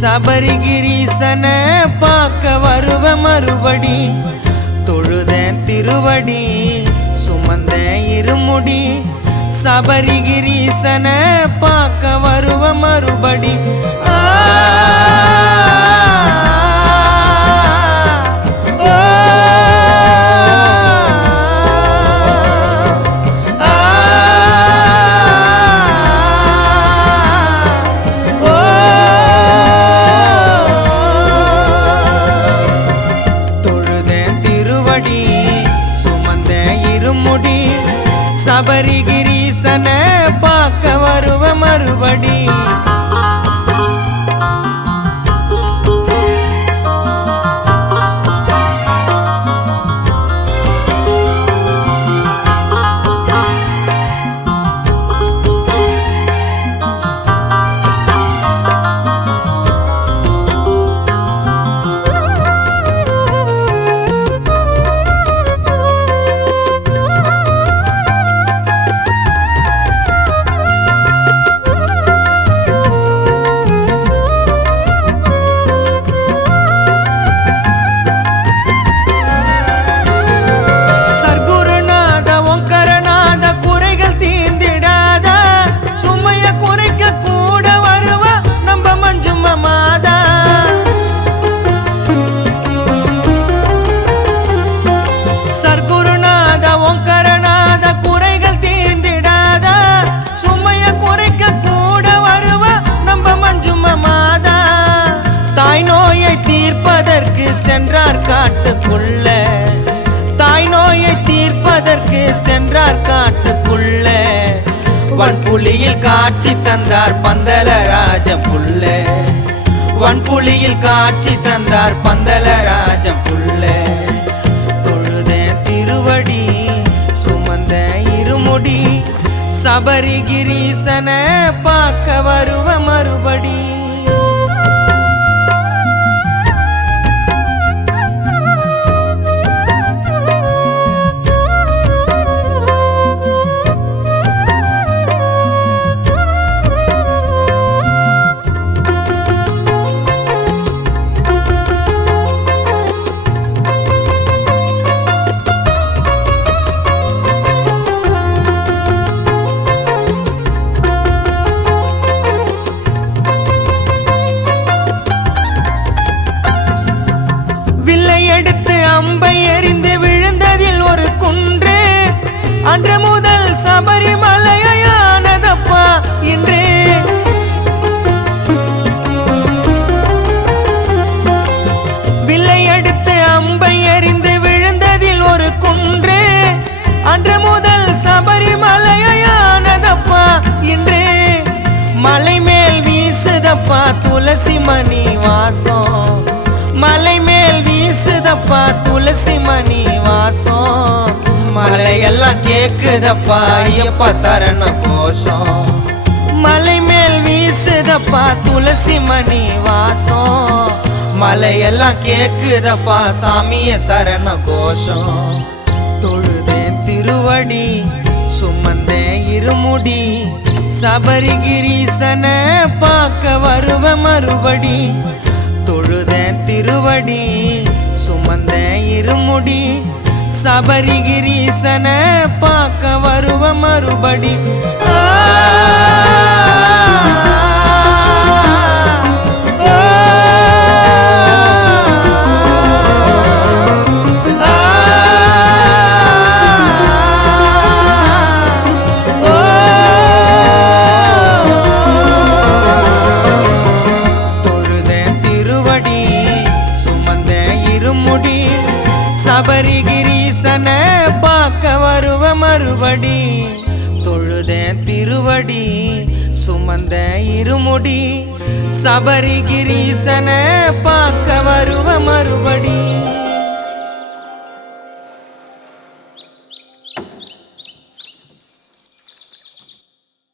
சபரிகிரீசன பார்க்க வருவ மறுபடி. தொழுதேன் திருவடி சுமந்தேன் இருமுடி. சபரிகிரீசன பார்க்க வருவ மறுபடி. ஆ, மறுபடி வன்புலியில் காட்சி தந்தார் பந்தல பந்தலராஜ புள்ள வன்புலியில் காட்சி தந்தார் பந்தல ராஜம் புல்ல தொழுத திருவடி சுமந்த இருமுடி சபரிகிரீசன பார்க்க வருவ மறுபடி. எல்லாம் கேக்குதப்பா. ஐயப்பா சரண கோஷம். மலை மேல் வீசுதப்பா. துளசி மணி வாசம். மலையெல்லாம் கேக்குதப்பா. சாமிய சரண கோஷம். தொழுதேன் திருவடி சுமந்தேன் இருமுடி. சபரிகிரீசன பார்க்க வருவ மறுபடி. தொழுதேன் திருவடி சுமந்தேன் இருமுடி. சபரிகிரீசன பார்க்க வருவ மறுபடி. சபரிகிரீசன பார்க்க வருவ மறுபடி. தொழுதேன் திருவடி சுமந்த இருமுடி. சபரி கிரீசனை பார்க்க வருவ மறுபடி